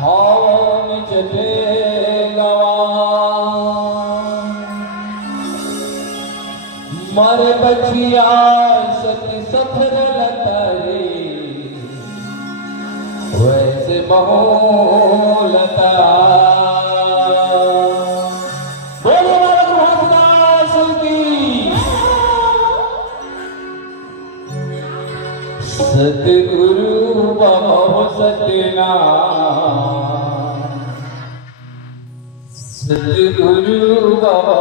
हवन जटे गवा मर बचिया सती सफर लतारी वैसे बहुलता बोलो महाराज की सतगुरु बाबा सतना सतगुरु बाबा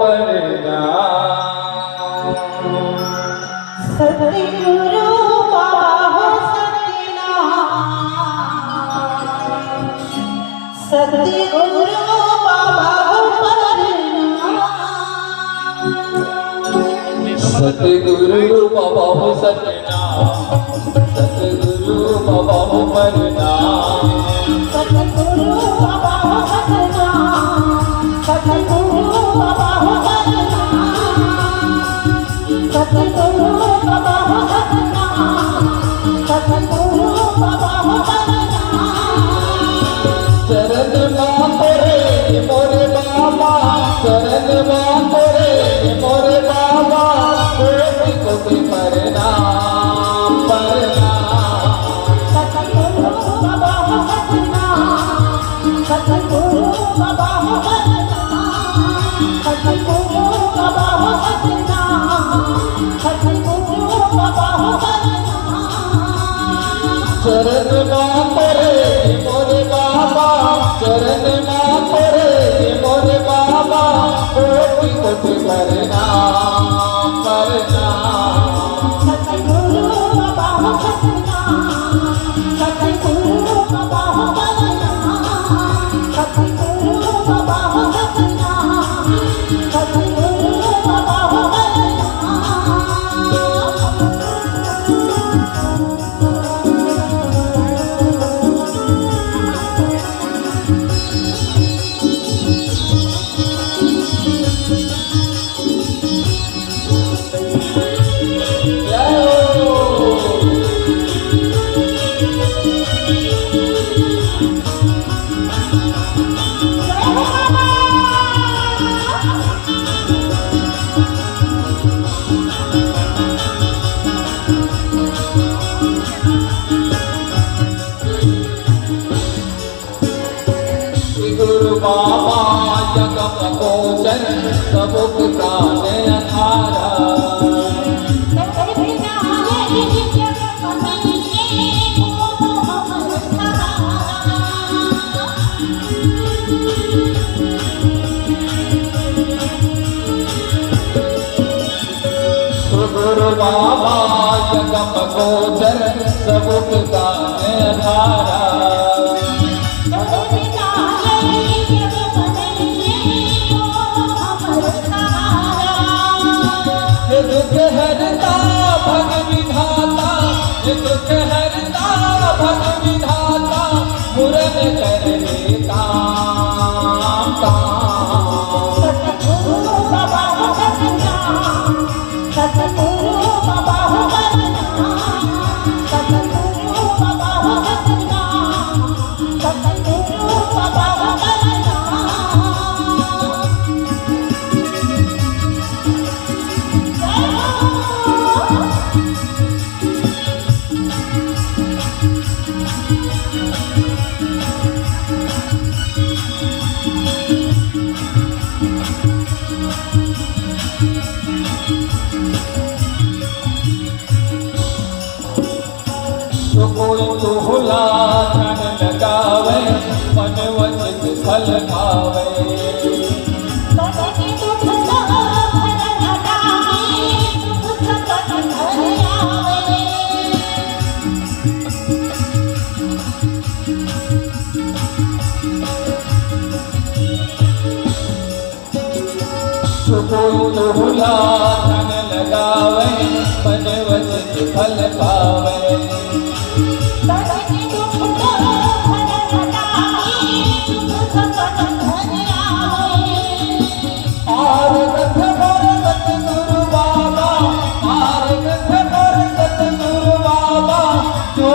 परना सतगुरु बाबा सतना सतगुरु बाबा परना सतगुरु बाबा सतना सतगुरु बाबा परना सतगुरु बाबा सतना सतगुरु बाबा परना सतगुरु बाबा सतना सतगुरु बाबा परना चरण मातरे मोरे बाबा चरण मातरे मोरे बाबा कोटि कोटि प्रणाम सतगुरु बाबा सतना सतगुरु बाबा परना सतगुरु बाबा सतना सतगुरु बाबा परना चरण मातरे मोरे बाबा चरण मातरे मोरे बाबा कोटि कोटि प्रणाम सतगुरु बाबा सतना सतगुरु बाबा परना सतगुरु बाबा सतना सतगुरु बाबा परना गुरु बाबा जगत गोचर सबुक काने अधारा गुरु बाबा जगत गोचर सबुक काने अधारा दुख हरता भग विधाता दुख हरता भग विधाता पूरन करने काम सतगुरु बाबा सतना सतगुरु बाबा परना सतगुरु बाबा सतना सतगुरु बाबा परना तो कोई तुहला धन लगावे मन वचन फल पावे सतगुरु दुख भर हटावे दुख संकट हर आवे तो कोई तुहला धन लगावे मन वचन फल पावे सतगुरु दुख भर हटावे दुख संकट हर आवे are Rath more Satguru Baba are रथ मोर सतगुरु बाबा जो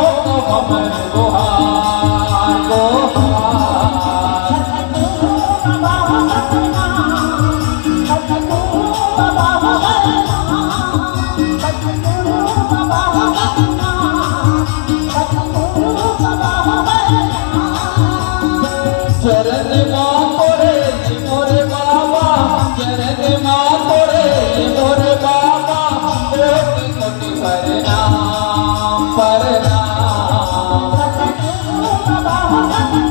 हमन गुहार भक्त